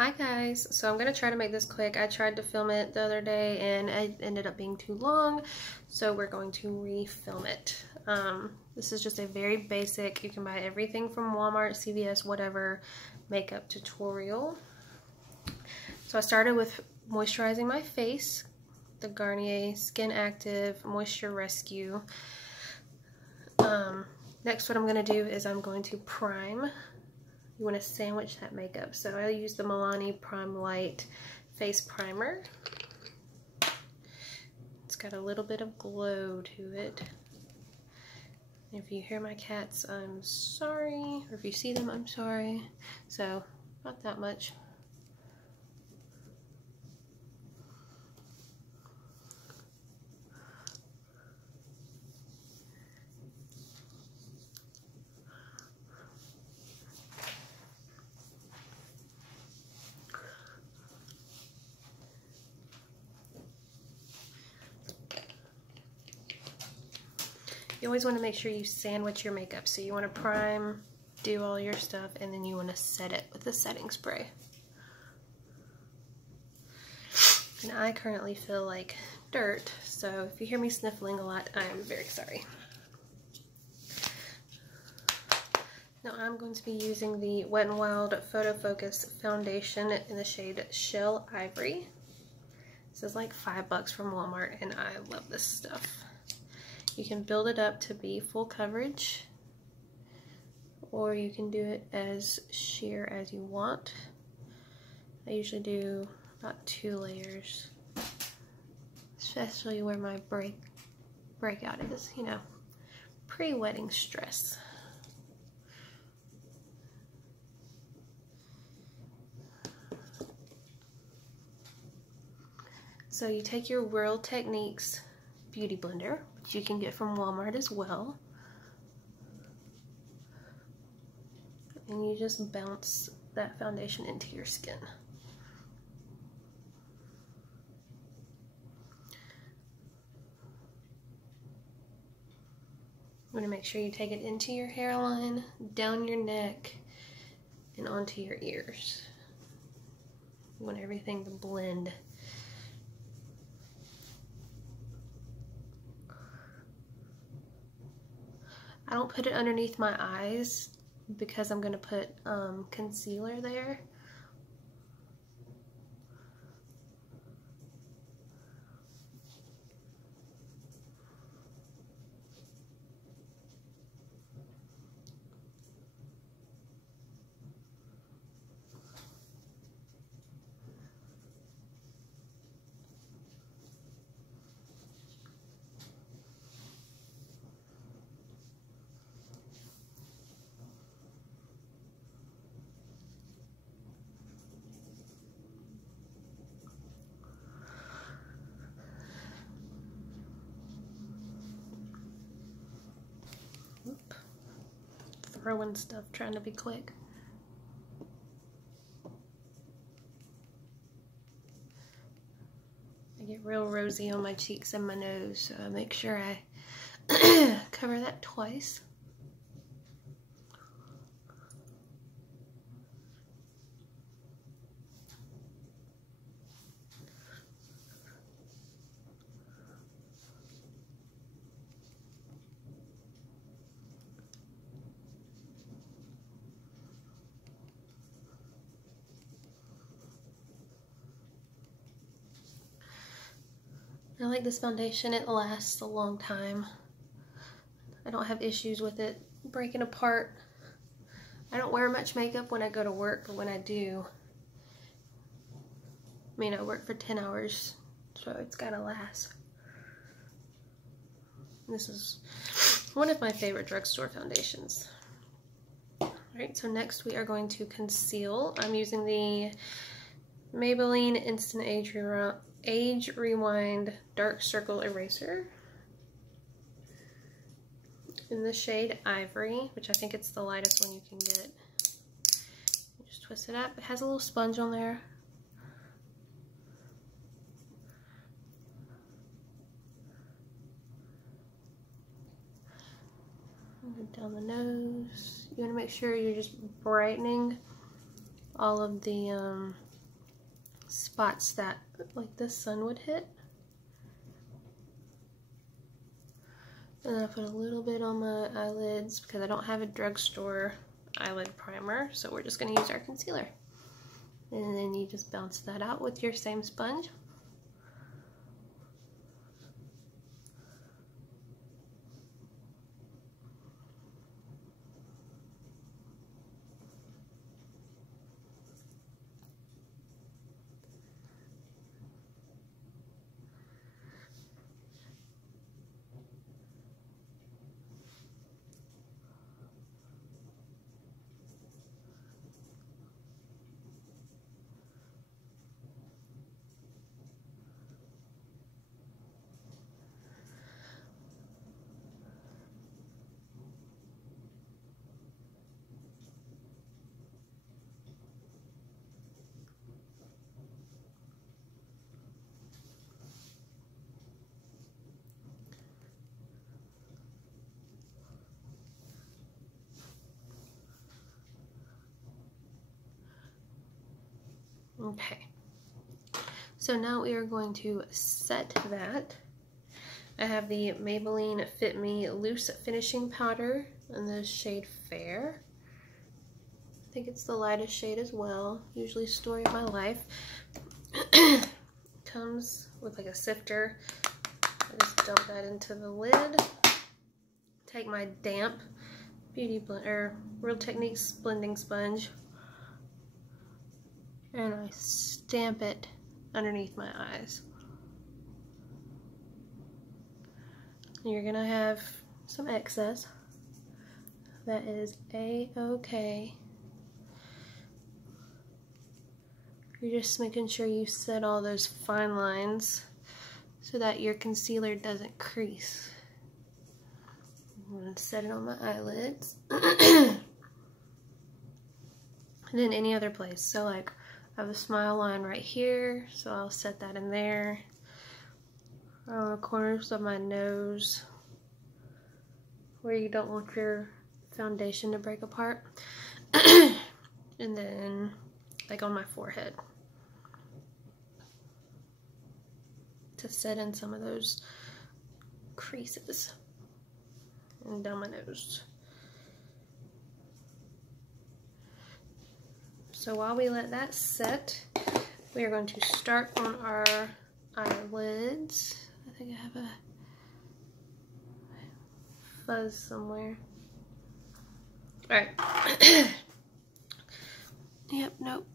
Hi guys, so I'm going to try to make this quick. I tried to film it the other day and it ended up being too long, so we're going to refilm it. This is just a very basic, you can buy everything from Walmart, CVS, whatever, makeup tutorial. So I started with moisturizing my face, the Garnier Skin Active Moisture Rescue. Next what I'm going to do is I'm going to prime. You want to sandwich that makeup. So I use the Milani Prime Light Face Primer. It's got a little bit of glow to it. If you hear my cats, I'm sorry. Or if you see them, I'm sorry. So, not that much. You always want to make sure you sandwich your makeup. So you want to prime, do all your stuff, and then you want to set it with a setting spray. And I currently feel like dirt, so if you hear me sniffling a lot, I am very sorry. Now I'm going to be using the Wet n Wild Photo Focus Foundation in the shade Shell Ivory. This is like $5 from Walmart, and I love this stuff. You can build it up to be full coverage, or you can do it as sheer as you want. I usually do about 2 layers, especially where my breakout is, you know, pre-wedding stress. So you take your Real Techniques Beauty Blender, which you can get from Walmart as well, and you just bounce that foundation into your skin. You want to make sure you take it into your hairline, down your neck, and onto your ears. You want everything to blend. I don't put it underneath my eyes because I'm going to put concealer there. Throwing stuff, trying to be quick. I get real rosy on my cheeks and my nose, so I make sure I cover that twice. I like this foundation, it lasts a long time. I don't have issues with it breaking apart. I don't wear much makeup when I go to work, but when I do, I mean, I work for 10 hours, so it's gotta last. This is one of my favorite drugstore foundations. Alright, so next we are going to conceal. I'm using the Maybelline Instant Age Rewind Dark Circle Eraser in the shade Ivory, which I think it's the lightest one you can get. You just twist it up. It has a little sponge on there. Down the nose. You want to make sure you're just brightening all of the spots that like the sun would hit. And then I put a little bit on my eyelids because I don't have a Drugstore eyelid primer, so we're just going to use our concealer. And then you just bounce that out with your same sponge. Okay, so now we are going to set that. I have the Maybelline Fit Me Loose Finishing Powder in the shade Fair. I think it's the lightest shade as well, usually Story of My Life. Comes with like a sifter. I just dump that into the lid. Take my damp Beauty Blend or Real Techniques blending sponge, and I stamp it underneath my eyes. You're gonna have some excess. That is a-okay. You're just making sure you set all those fine lines so that your concealer doesn't crease. I'm gonna set it on my eyelids. And then any other place. So like I have a smile line right here, so I'll set that in there. On the corners of my nose, where you don't want your foundation to break apart. And then like on my forehead, to set in some of those creases, and down my nose. So while we let that set, we are going to start on our eyelids. I think I have a fuzz somewhere. Alright. Yep, nope.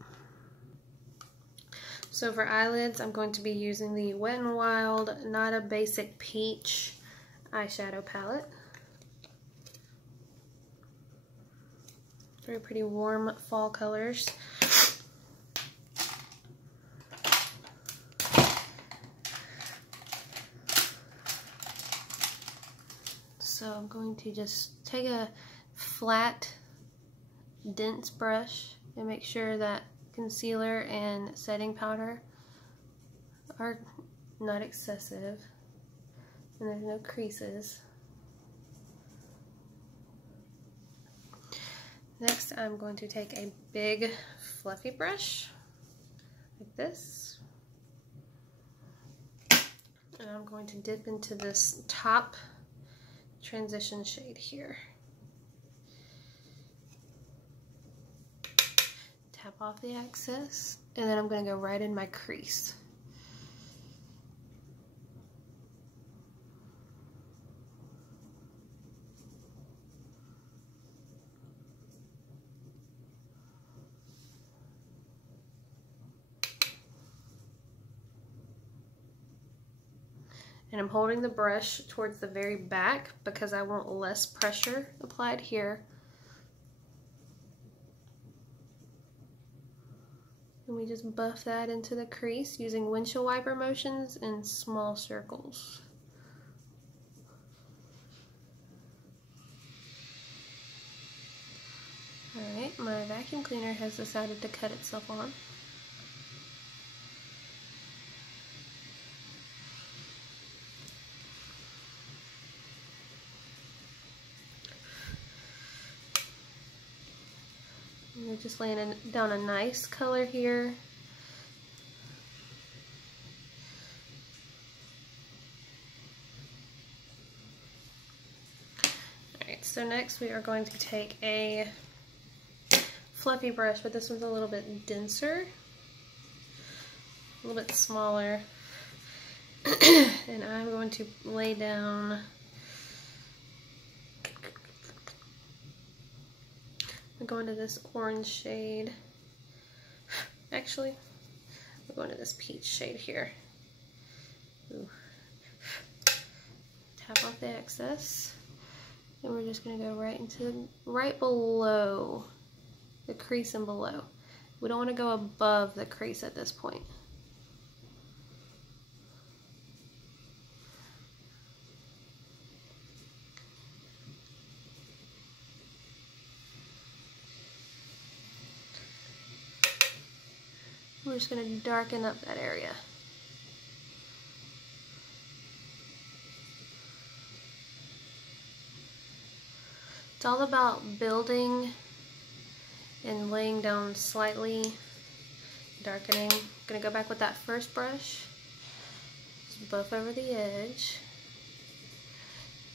So for eyelids, I'm going to be using the Wet n Wild Not a Basic Peach eyeshadow palette. Very pretty warm fall colors. So I'm going to just take a flat, dense brush and make sure that concealer and setting powder are not excessive and there's no creases. Next, I'm going to take a big fluffy brush like this, and I'm going to dip into this top transition shade here. Tap off the excess, and then I'm going to go right in my crease. And I'm holding the brush towards the very back because I want less pressure applied here. And we just buff that into the crease using windshield wiper motions in small circles. Alright, my vacuum cleaner has decided to cut itself on. We're just laying down a nice color here. So next we are going to take a fluffy brush, but this one's a little bit denser, a little bit smaller. And I'm going to lay down, I'm going to this orange shade. Actually, we're going to this peach shade here. Ooh. Tap off the excess. And we're just going to go right below the crease and below. We don't want to go above the crease at this point. We're just going to darken up that area. It's all about building and laying down slightly, darkening. I'm going to go back with that first brush, just buff over the edge.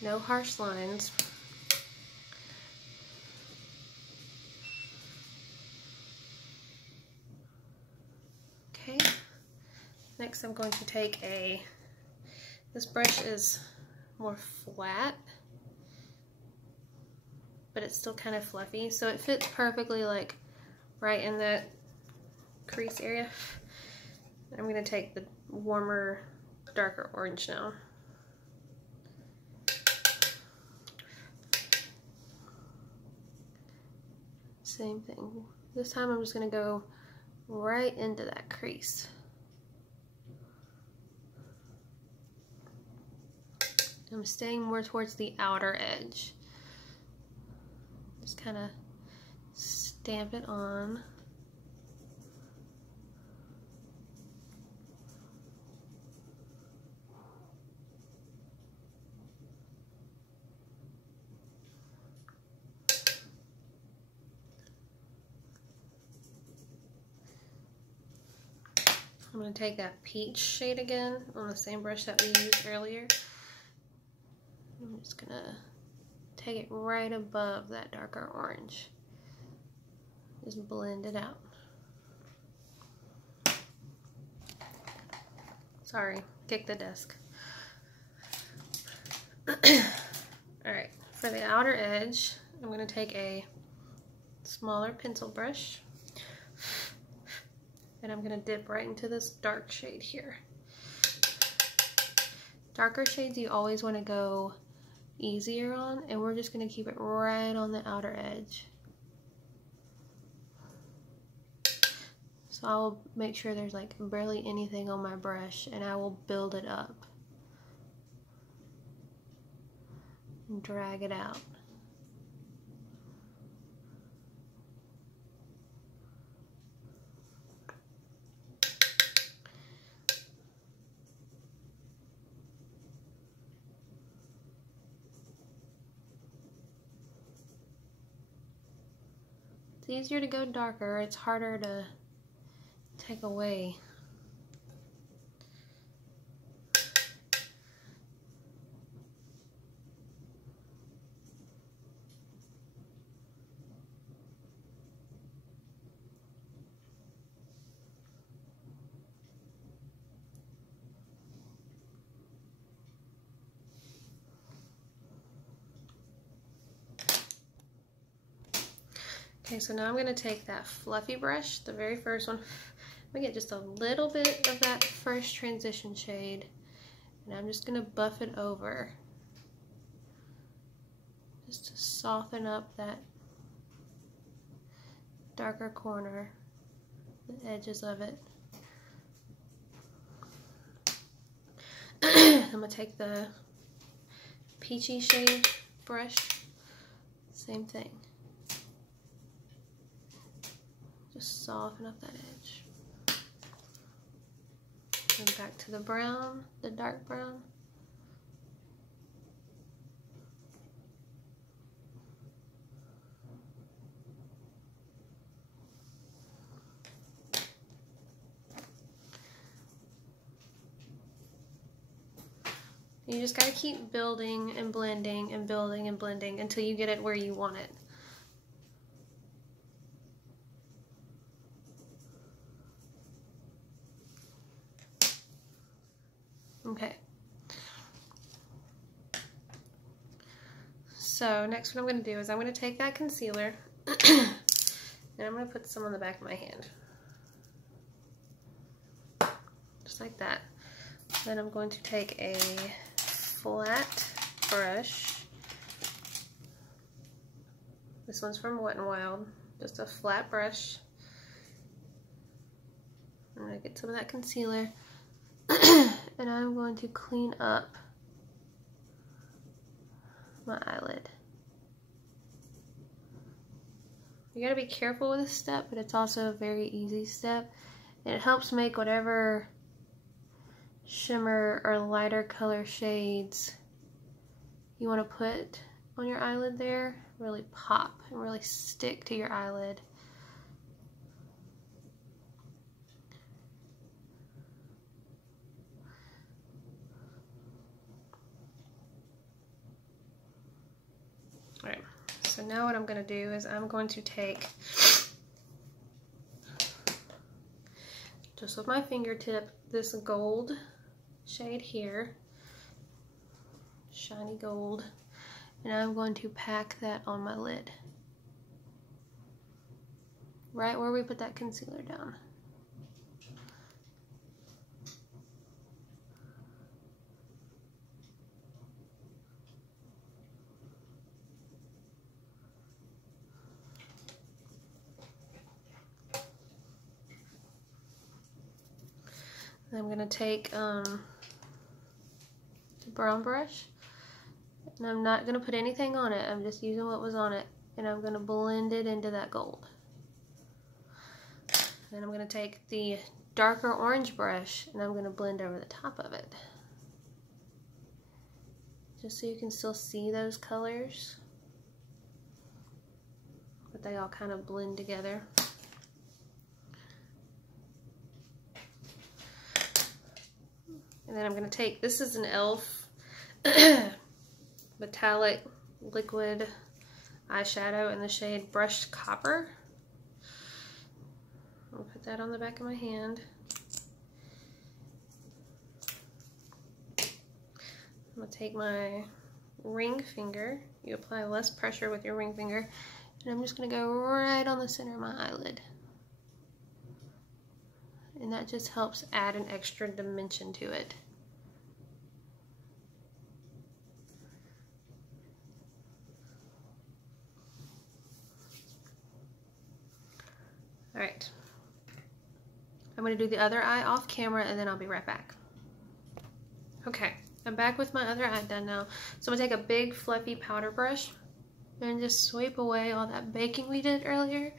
No harsh lines. Okay, next I'm going to take this brush is more flat, but it's still kind of fluffy, so it fits perfectly like right in that crease area. I'm going to take the warmer, darker orange now. Same thing. This time I'm just going to go right into that crease. I'm staying more towards the outer edge. Just kind of stamp it on. I'm going to take that peach shade again on the same brush that we used earlier. I'm just going to take it right above that darker orange. Just blend it out. Sorry, kick the desk. Alright, for the outer edge, I'm going to take a smaller pencil brush. And I'm going to dip right into this dark shade here. Darker shades you always want to go easier on, and we're just going to keep it right on the outer edge. So I will make sure there's like barely anything on my brush, and I will build it up and drag it out. It's easier to go darker, it's harder to take away. Okay, so now I'm going to take that fluffy brush, the very first one. I'm going to get just a little bit of that first transition shade, and I'm just going to buff it over just to soften up that darker corner, the edges of it. I'm going to take the peachy shade brush, same thing. Just soften up that edge. And back to the brown, the dark brown. You just gotta keep building and blending and building and blending until you get it where you want it. Okay. So next what I'm going to do is I'm going to take that concealer and I'm going to put some on the back of my hand. Just like that. Then I'm going to take a flat brush. This one's from Wet n Wild. Just a flat brush. I'm going to get some of that concealer and I'm going to clean up my eyelid. You gotta be careful with this step, but it's also a very easy step. And it helps make whatever shimmer or lighter color shades you want to put on your eyelid there really pop and really stick to your eyelid. Alright, so now what I'm going to do is I'm going to take, just with my fingertip, this gold shade here, shiny gold, and I'm going to pack that on my lid, right where we put that concealer down. I'm going to take the brown brush, and I'm not going to put anything on it. I'm just using what was on it, and I'm going to blend it into that gold. Then I'm going to take the darker orange brush, and I'm going to blend over the top of it, just so you can still see those colors, but they all kind of blend together. And then I'm going to take, this is an e.l.f. metallic liquid eyeshadow in the shade Brushed Copper. I'll put that on the back of my hand. I'm going to take my ring finger. You apply less pressure with your ring finger. And I'm just going to go right on the center of my eyelid. And that just helps add an extra dimension to it. Alright, I'm going to do the other eye off camera and then I'll be right back. Okay, I'm back with my other eye done now. So I'm going to take a big fluffy powder brush and just sweep away all that baking we did earlier.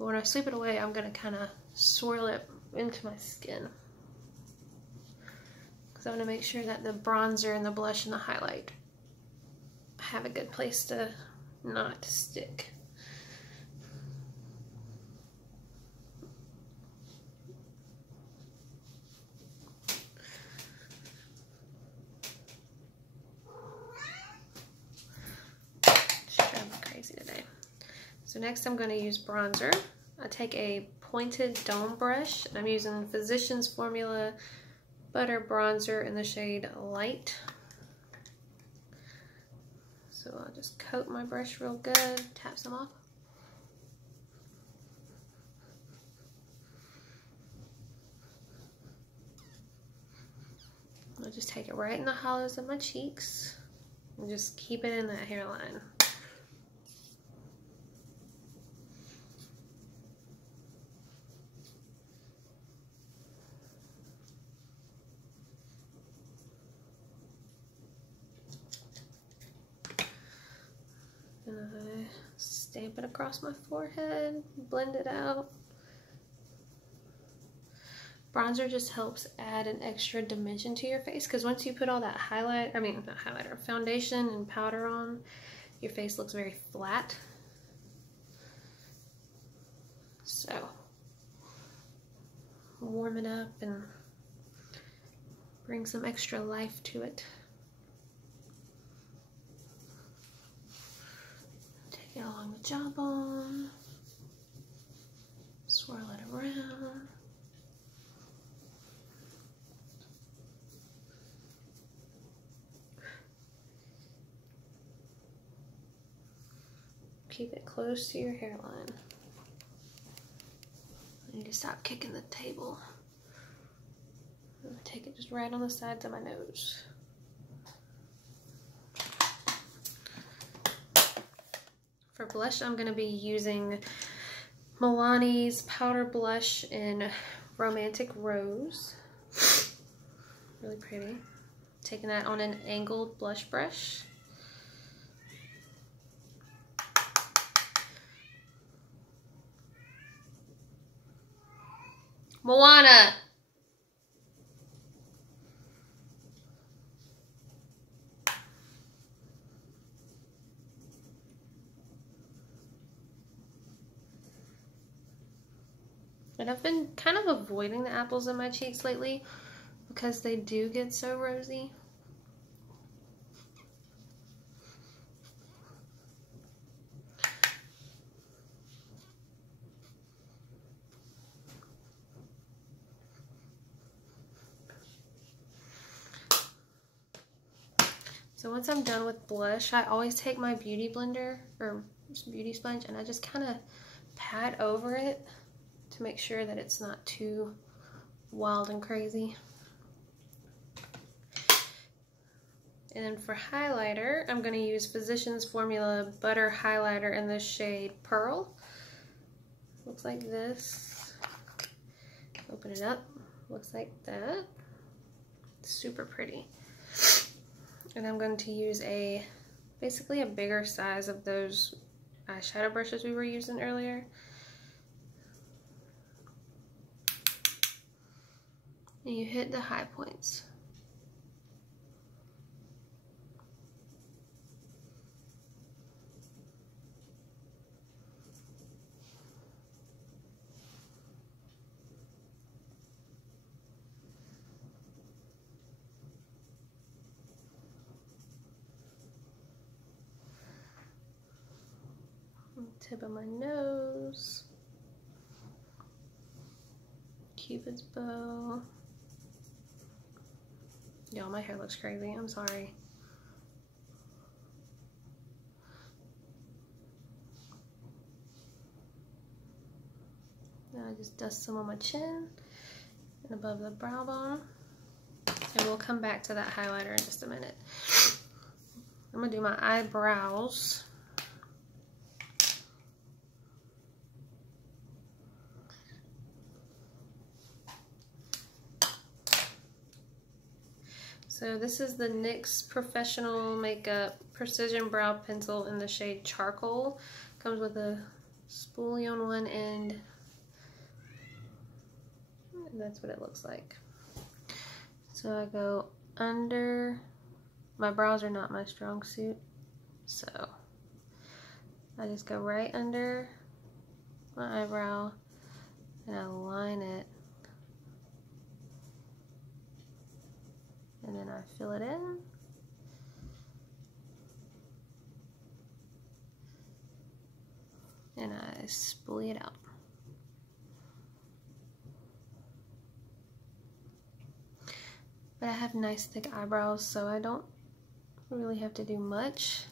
But when I sweep it away, I'm going to kind of swirl it into my skin, because I want to make sure that the bronzer and the blush and the highlight have a good place to not stick. She's driving me crazy today. So next I'm going to use bronzer. I take a pointed dome brush, and I'm using Physicians Formula Butter Bronzer in the shade Light. So I'll just coat my brush real good, tap some off. I'll just take it right in the hollows of my cheeks and just keep it in that hairline. And I stamp it across my forehead, blend it out. Bronzer just helps add an extra dimension to your face, because once you put all that foundation and powder on, your face looks very flat. So warm it up and bring some extra life to it. Get along the jawbone. Swirl it around. Keep it close to your hairline. I need to stop kicking the table. I'm gonna take it just right on the sides of my nose. For blush, I'm gonna be using Milani's powder blush in Romantic Rose. Really pretty. Taking that on an angled blush brush. Moana! And I've been kind of avoiding the apples in my cheeks lately because they do get so rosy. So once I'm done with blush, I always take my beauty blender or beauty sponge and I just kind of pat over it to make sure that it's not too wild and crazy. And then for highlighter, I'm going to use Physicians Formula Butter Highlighter in the shade Pearl. Looks like this. Open it up. Looks like that. Super pretty. And I'm going to use basically a bigger size of those eyeshadow brushes we were using earlier. And you hit the high points. Tip of my nose, Cupid's bow. Y'all, my hair looks crazy. I'm sorry. Now I just dust some on my chin and above the brow bone. And we'll come back to that highlighter in just a minute. I'm gonna do my eyebrows. So this is the NYX Professional Makeup Precision Brow Pencil in the shade Charcoal. Comes with a spoolie on one end. And that's what it looks like. So I go under. My brows are not my strong suit. So I just go right under my eyebrow and I line it. And then I fill it in. And I spoolie it out. But I have nice thick eyebrows, so I don't really have to do much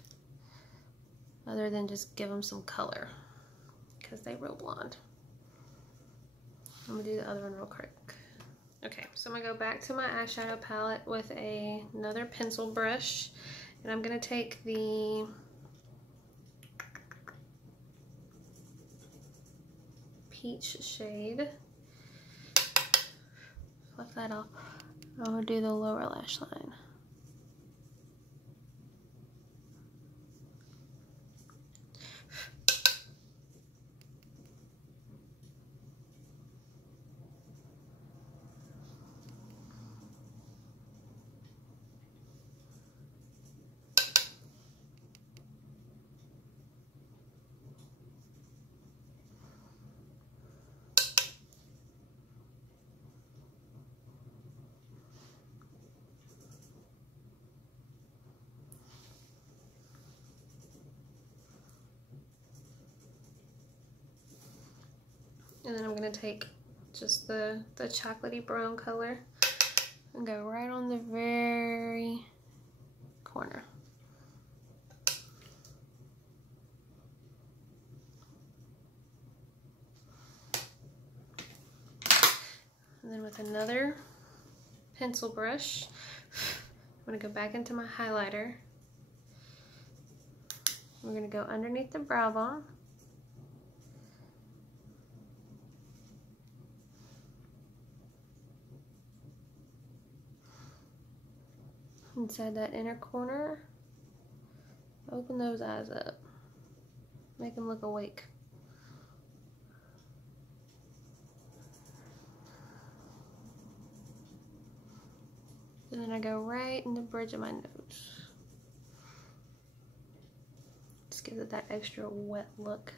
other than just give them some color because they're real blonde. I'm gonna do the other one real quick. Okay, so I'm gonna go back to my eyeshadow palette with another pencil brush, and I'm gonna take the peach shade, flip that off. I'm gonna do the lower lash line. gonna take just the chocolatey brown color and go right on the very corner. And then with another pencil brush, I'm gonna go back into my highlighter. We're gonna go underneath the brow bone. Inside that inner corner, open those eyes up. Make them look awake. And then I go right in the bridge of my nose. Just gives it that extra wet look.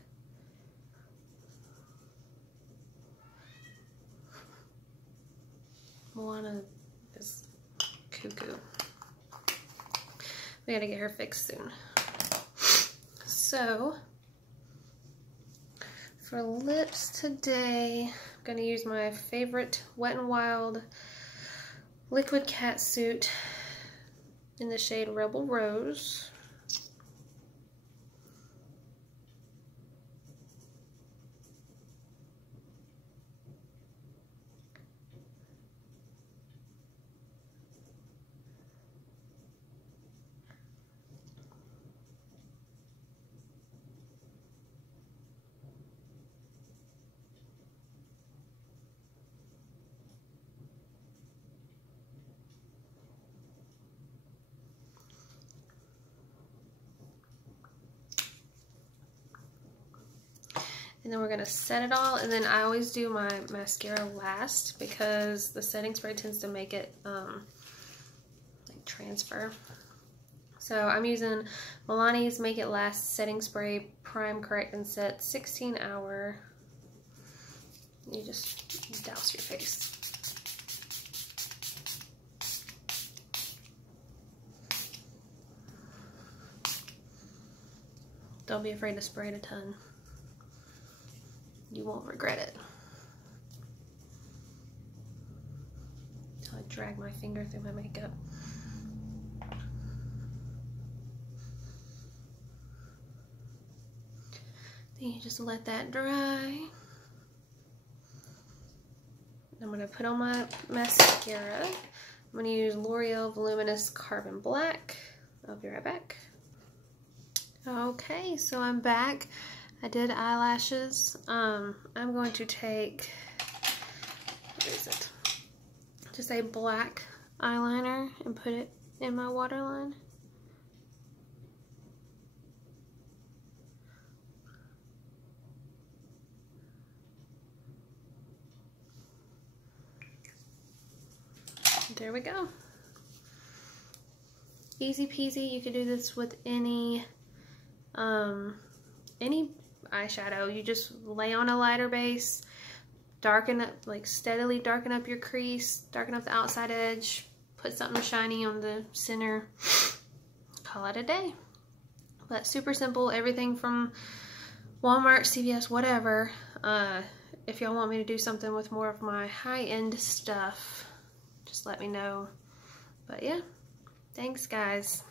Moana is cuckoo. We gotta get her fixed soon. So, for lips today, I'm gonna use my favorite Wet n Wild Liquid Catsuit in the shade Rebel Rose. And then we're gonna set it all, and then I always do my mascara last because the setting spray tends to make it like transfer. So I'm using Milani's Make It Last Setting Spray Prime, Correct, and Set 16 hour. You just douse your face. Don't be afraid to spray it a ton. You won't regret it. So I drag my finger through my makeup. Then you just let that dry. I'm gonna put on my mascara. I'm gonna use L'Oreal Voluminous Carbon Black. I'll be right back. Okay, so I'm back. I did eyelashes. I'm going to take, what is it? Just a black eyeliner and put it in my waterline. There we go. Easy peasy. You can do this with any eyeshadow. You just lay on a lighter base, darken it, like steadily darken up your crease, darken up the outside edge, put something shiny on the center, call it a day. But super simple, everything from Walmart, CVS, whatever. If y'all want me to do something with more of my high-end stuff, just let me know. But yeah, thanks guys.